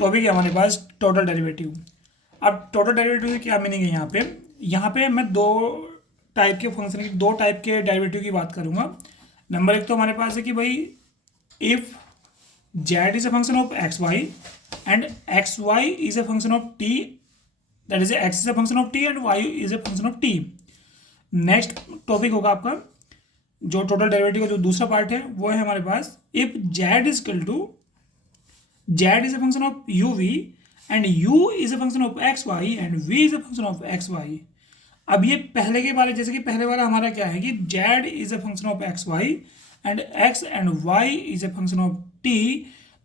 Topic है हमारे पास टोटल डेरिवेटिव। अब टोटल डेरिवेटिव की क्या मीनिंग है यहाँ पे मैं दो टाइप के डेरिवेटिव की बात करूँगा। नंबर एक तो हमारे पास है कि भाई if z is a function of x y and x y is a function of t, that is x is a function of t and y is a function of t। Next topic होगा आपका जो total derivative का जो दूसरा part है वो है हमारे पास if z is equal to z is a function of uv and u is a function of xy and v is a function of xy। अब ये पहले के वाले जैसे कि पहले वाला हमारा क्या है कि z is a function of xy and x and y is a function of t,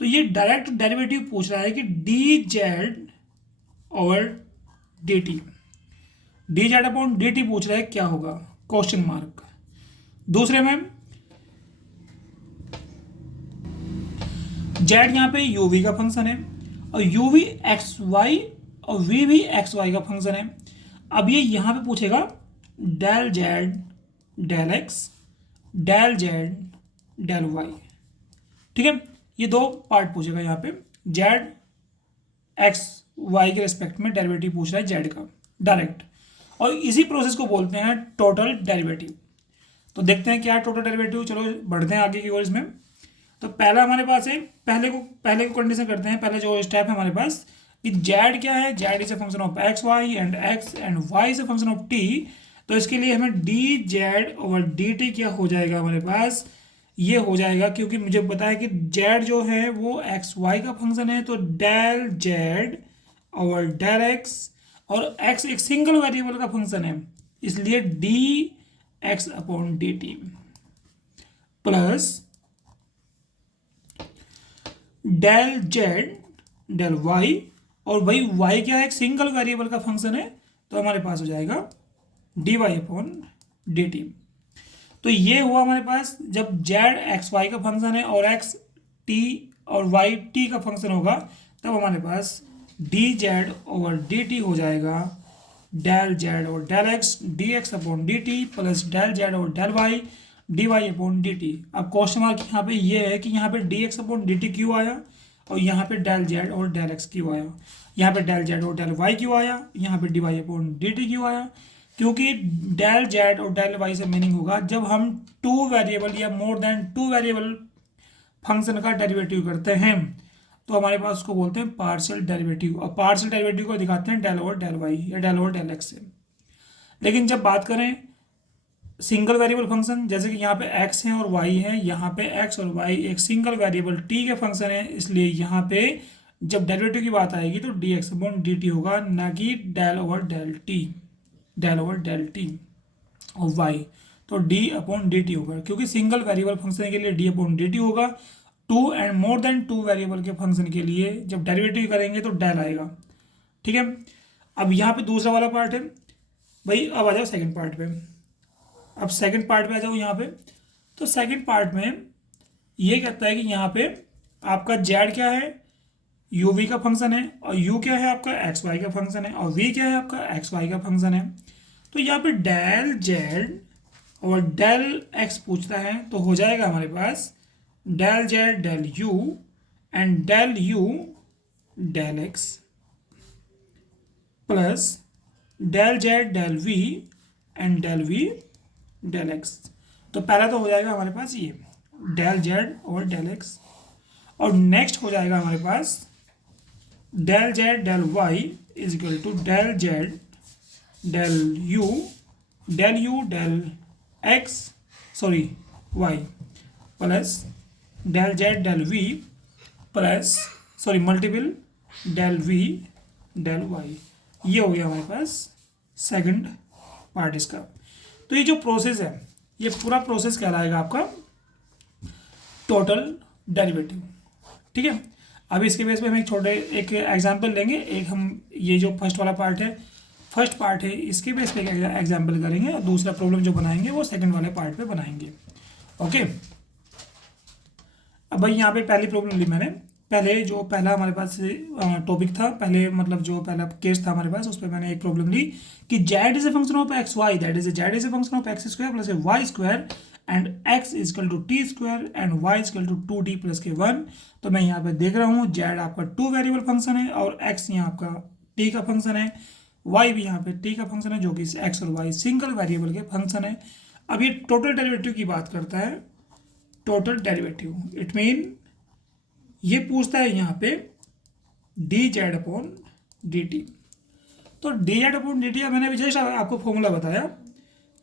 तो ये डायरेक्ट डेरिवेटिव पूछ रहा है कि dz over dt, dz upon dt पूछ रहा है क्या होगा, क्वेश्चन मार्क। दूसरे में z यहाँ पे u v का फंक्शन है और u v एक्स वाई और v भी एक्स वाई का फंक्शन है। अब ये यहाँ पे पूछेगा del z del x del z del y, ठीक है। ये दो पार्ट पूछेगा यहाँ पे, z x y के रिस्पेक्ट में डेरिवेटिव पूछ रहा है z का डायरेक्ट, और इसी प्रोसेस को बोलते हैं टोटल डेरिवेटिव। तो देखते हैं क्या है टोटल डेरिवेटिव। चलो बढ़ते हैं आगे की ओर इसमें। तो पहला हमारे पास है, पहले को कंडीशन करते हैं। पहले जो स्टेप है हमारे पास कि z क्या है, z is a function of x y and x and y is a function of t। तो इसके लिए हमें dz ओवर dt क्या हो जाएगा हमारे पास, ये हो जाएगा क्योंकि मुझे पता है कि z जो है वो एक्स वाई का फंक्शन है, तो del z over del x, और x एक सिंगल वेरिएबल का फंक्शन है इसलिए dx upon dt plus del z del y, और भाई y क्या है, एक सिंगल वेरिएबल का फंक्शन है, तो हमारे पास हो जाएगा dy अपॉन dt। तो ये हुआ हमारे पास जब z एक्स वाई का फंक्शन है और x t और y t का फंक्शन होगा, तब हमारे पास dz ओवर dt हो जाएगा डेल z और del x dx upon dt plus del z और del y dy upon dt। अब क्वेश्चन मार्क यहाँ पे ये है कि यहाँ पे dx अपॉन dt क्यों आया और यहाँ पे डेल z और डेल x क्यों आया, यहाँ पे डेल z और डेल y क्यों आया, यहाँ पे dy अपॉन dt क्यों आया। क्योंकि डेल z और डेल y से मीनिंग होगा जब हम टू वेरिएबल या मोर देन टू वेरिएबल फंक्शन का डेरिवेटिव करते हैं तो हमारे पास उसको बोलते हैं पार्शियल डेरिवेटिव, और पार्शियल डेरिवेटिव को दिखाते हैं डेल ओवर डेल y या डेल ओवर डेल x से। लेकिन जब बात करें सिंगल वेरिएबल फंक्शन, जैसे कि यहाँ पे x है और y है, यहाँ पे x और y एक सिंगल वेरिएबल t के फंक्शन है, इसलिए यहाँ पे जब डेरिवेटिव की बात आएगी तो dx अपॉन dt होगा, ना कि डेल ओवर डेल t और y, तो d अपॉन dt होगा। क्योंकि सिंगल वेरिएबल फंक्शन के लिए d अपॉन dt होगा, two and more than two variable के फंक्शन के लिए जब डेरिवेटिव करेंगे तो डेल आएगा, ठीक है। अब यहाँ पे दूसरा वाला पार्ट है भाई। अब आ जाओ सेकंड पार्ट पे। अब सेकंड पार्ट पे आ जाओ यहाँ पे। तो सेकंड पार्ट में ये कहता है कि यहाँ पे आपका z क्या है, uv का फंक्शन है, और u क्या है आपका एक्स वाई का फंक्शन है, और v क्या है आपका एक्स वाई का फंक्शन है। तो यहाँ पे डेल z और डेल x पूछता है, तो हो जाएगा हमारे पास del z del u and del u del x plus del z del v and del v del x। तो पहला तो हो जाएगा हमारे पास ये डेल z और डेल x, और नेक्स्ट हो जाएगा हमारे पास del z del y is equal to del z del u del x sorry y plus del z del v plus sorry multiple del v del y। ये हो गया हमारे पास सेकंड पार्ट इसका। तो ये जो प्रोसेस है ये पूरा प्रोसेस कहलाएगा आपका टोटल डेरिवेटिव, ठीक है। अब इसके बेस पे हम एक एग्जांपल लेंगे। एक हम ये जो फर्स्ट पार्ट है इसके बेस पे एग्जांपल करेंगे, और दूसरा प्रॉब्लम जो बनाएंगे वो सेकंड वाले पार्ट पे बनाएंगे, ओके। अब भाई यहाँ पे पहली प्रॉब्लम ली मैंने पहले जो पहला हमारे पास टॉपिक था, पहले मतलब जो पहला केस था हमारे पास, उस पर मैंने एक प्रॉब्लम ली कि z is a function of x y, that is z is a function of x square plus a y square and x is equal to t square and y is equal to 2t plus के 1। तो मैं यहाँ पे देख रहा हूँ Z आपका 2 variable function है और एक्स यहाँ आपका टी का फंक्शन है, वाई भी यहाँ पे टी का फंक्शन है, जो कि एक्स और वाई सिंगल वेरिएबल के फंक्शन है। अब ये टोटल डेरिवेटिव की बात करता है, टोटल डेरिवेटिव इट मीन ये पूछता है यहाँ पे D Z upon D T. तो D Z upon D T मैंने अभी जस्ट आपको फॉर्मूला बताया,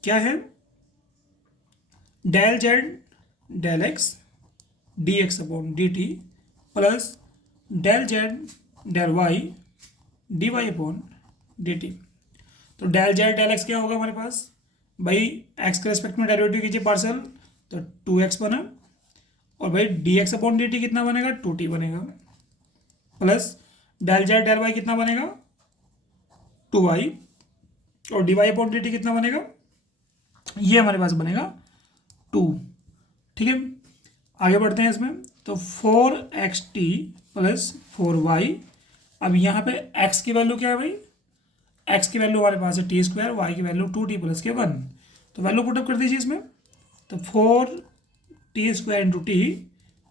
क्या है, del Z del X D x upon D T plus del Z del Y D Y upon D T. तो del Z del X क्या होगा हमारे पास भाई, एक्स के रेस्पेक्ट में डेरिवेटिव कीजिए पार्सल, तो 2x बना, और भाई d x upon D t कितना बनेगा, 2t बनेगा, plus del Z del y कितना बनेगा, 2y, और d Y upon D t कितना बनेगा, ये हमारे पास बनेगा 2। ठीक है, आगे बढ़ते हैं इसमें। तो 4xt प्लस 4y। अब यहाँ पे x की वैल्यू क्या है भाई, x की वैल्यू हमारे पास है टी स्क्वायर, y की वैल्यू 2t प्लस के 1। तो वैल्यू पुटअप कर दीजिए इसमें, तो 4t square into T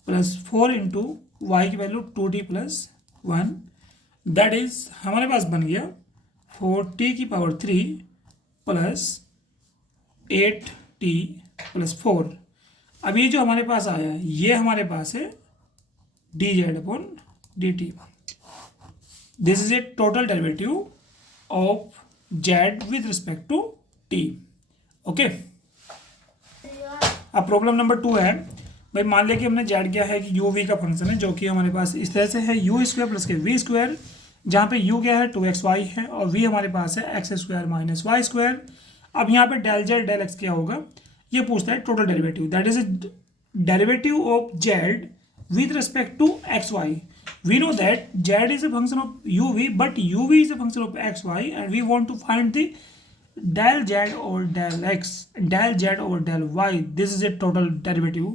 plus 4 into Y की value 2t plus 1, that is हमारे पास बन गया 4t की पावर 3 प्लस 8t प्लस 4। अब ये जो हमारे पास आया ये हमारे पास है d Z upon D t. This is a total derivative of z with respect to t. Okay, अब प्रॉब्लम नंबर 2 है भाई, मान लिया कि हमने जेड क्या है कि यू वी का फंक्शन है, जो कि हमारे पास इस तरह से है यू स्क्वायर प्लस के वी स्क्वायर, जहाँ पे यू क्या है 2xy है और वी हमारे पास है x square minus Y square. अब यहाँ पे डेल जेड डेल एक्स क्या होगा, ये पूछता है total derivative, that is derivative of Z with respect to xy. We know that z is a function of uv, but uv is a function of xy, and we want to find the del z over del x, del z over del y. This is a total derivative.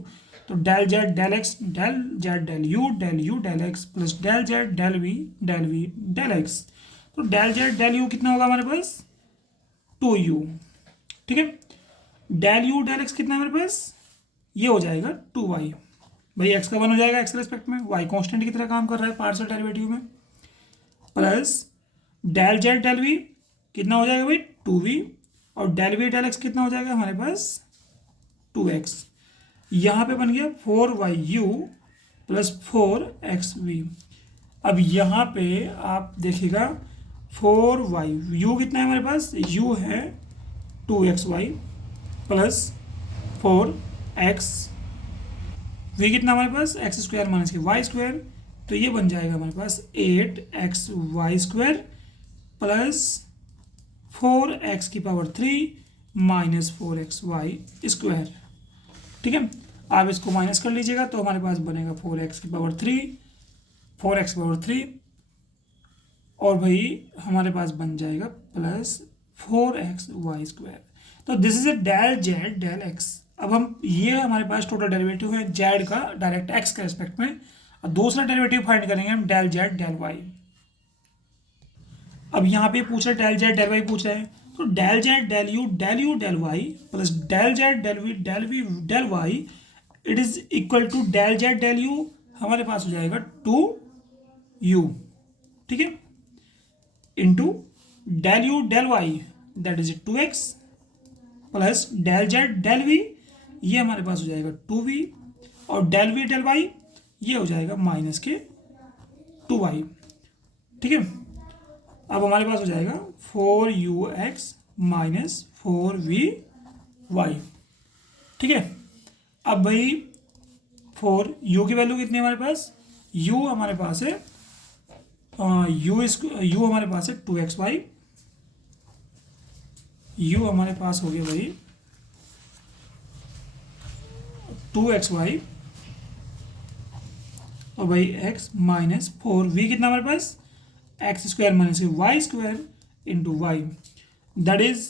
तो del z del x del z del u del x plus del z del v del x। तो del z del u कितना होगा हमारे पास 2u। ठीक है, del u del x कितना हमारे पास, ये हो जाएगा 2y। भाई x का 1 हो जाएगा x रेस्पेक्ट में, y कांस्टेंट की तरह काम कर रहा है पार्शियल डेरिवेटिव में, plus del Z del v कितना हो जाएगा भाई 2v, और डेल वी डेल x कितना हो जाएगा हमारे पास 2x। यहाँ पे बन गया 4yu प्लस 4xv। अब यहाँ पे आप देखिएगा 4y, u कितना है हमारे पास, u है 2xy प्लस 4x, v कितना हमारे पास एक्स स्क्वायर माइनस के वाई स्क्वायर, तो ये बन जाएगा हमारे पास 8xy स्क्वायर प्लस 4x की पावर 3 माइनस 4xy स्क्वायर। ठीक है, आप इसको माइनस कर लीजिएगा तो हमारे पास बनेगा 4x की पावर 3, 4x की पावर 3, और भाई हमारे पास बन जाएगा प्लस 4xy स्क्वायर। तो this is a del Z del x. अब हम ये हमारे पास टोटल डेरिवेटिव है जेड का डायरेक्ट एक्स के रेस्पेक्ट में, और दूसरा डेरिवेटिव फाइंड करेंगे हम डेल जेड डेल वाई। अब यहाँ पे पूछ रहे डेल जेड डेल वाई पूछ रहे हैं, तो del Z del u del y plus del Z del v del y, it is equal to del Z del u हमारे पास हो जाएगा 2u। ठीक है, into del u del y that is 2x plus del Z del v, ये हमारे पास हो जाएगा 2v, और डेल वी डेल वाई ये हो जाएगा माइनस के 2y। ठीक है, अब हमारे पास हो जाएगा 4ux माइनस 4vy। ठीक है, अब भाई 4u की वैल्यू कितनी है हमारे पास, u हमारे पास है u हमारे पास है 2xy, u हमारे पास हो गया भाई 2xy, और भाई x माइनस 4v कितना हमारे पास X square minus Y square into Y, that is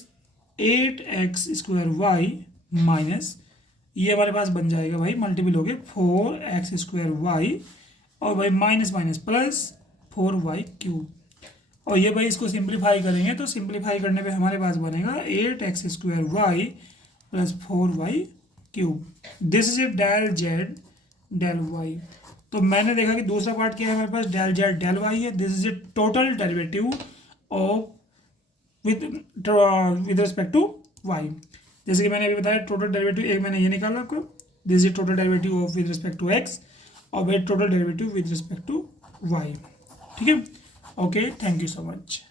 8x square Y minus, ये हमारे पास बन जाएगा भाई मल्टीपल हो गया 4x स्क्वायर वाई और भाई माइनस माइनस प्लस 4y³ और ये भाई इसको सिंप्लीफाई करेंगे तो सिंप्लीफाई करने पे हमारे पास बनेगा 8x² y plus 4y³। This is a del Z del y. तो मैंने देखा कि दूसरा पार्ट क्या है हमारे पास, डेल जेड डेल वाई है। This is a total derivative of with respect to y. जैसे कि मैंने अभी बताया टोटल डेरिवेटिव एक मैंने ये निकाला आपको, this is total derivative of with respect to x और भाई total derivative with respect to y. ठीक है, okay, thank you so much.